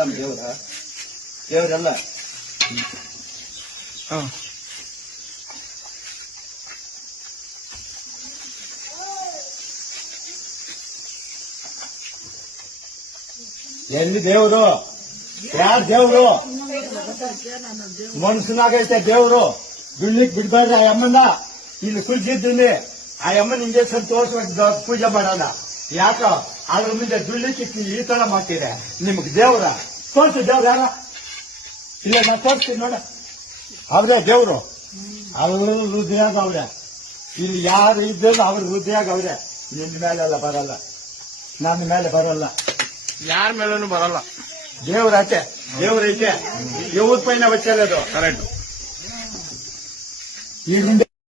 ನಮ್ಮ ದೇವರೆಲ್ಲ ಎಲ್ಲಿ ದೇವ್ರು? ಯಾರ್ ದೇವ್ರು? ಮನ್ಸನಾಗೈತೆ ದೇವ್ರು. ದುಡ್ಲಿಕ್ ಬಿಡ್ಬಾರ್ದು ಆ ಅಮ್ಮನ. ಇಲ್ಲಿ ಕುಲ್ಸಿದ್ದೀನಿ ಆ ಅಮ್ಮನ ಇಂಜೆಕ್ಷನ್ ತೋರ್ಸ್ಬೇಕು, ಪೂಜೆ ಮಾಡೋಣ. ಯಾಕ ಅದ್ರ ಮುಂದೆ ದುಡ್ಲಿಕ್ಕೆ ಈ ತರ ಮಾಡ್ತೀರ? ನಿಮ್ಗೆ ದೇವ್ರ ತೋರ್ಸಿ, ದೇವ್ರ ಯಾರ? ಇಲ್ಲ ನಾ ತೋರಿಸ್ತೀನಿ ನೋಡ, ಅವ್ರೇ ದೇವ್ರು. ಅವರು ಹೃದಯಾಗ ಅವ್ರೆ. ಇಲ್ಲಿ ಯಾರು ಇದ್ದೇನೋ ಅವ್ರ ಹೃದಯಾಗ ಅವ್ರೆ. ನಿನ್ನ ಮೇಲೆಲ್ಲ ಬರಲ್ಲ, ನನ್ನ ಮೇಲೆ ಬರಲ್ಲ, ಯಾರ ಮೇಲೂ ಬರಲ್ಲ. ದೇವ್ರೈತೆ, ದೇವ್ರೈತೆ. 50 ಪೈನ ಬಚ್ಚಲ್ಲ ಅದು ಕರೆಕ್ಟ್. ಈ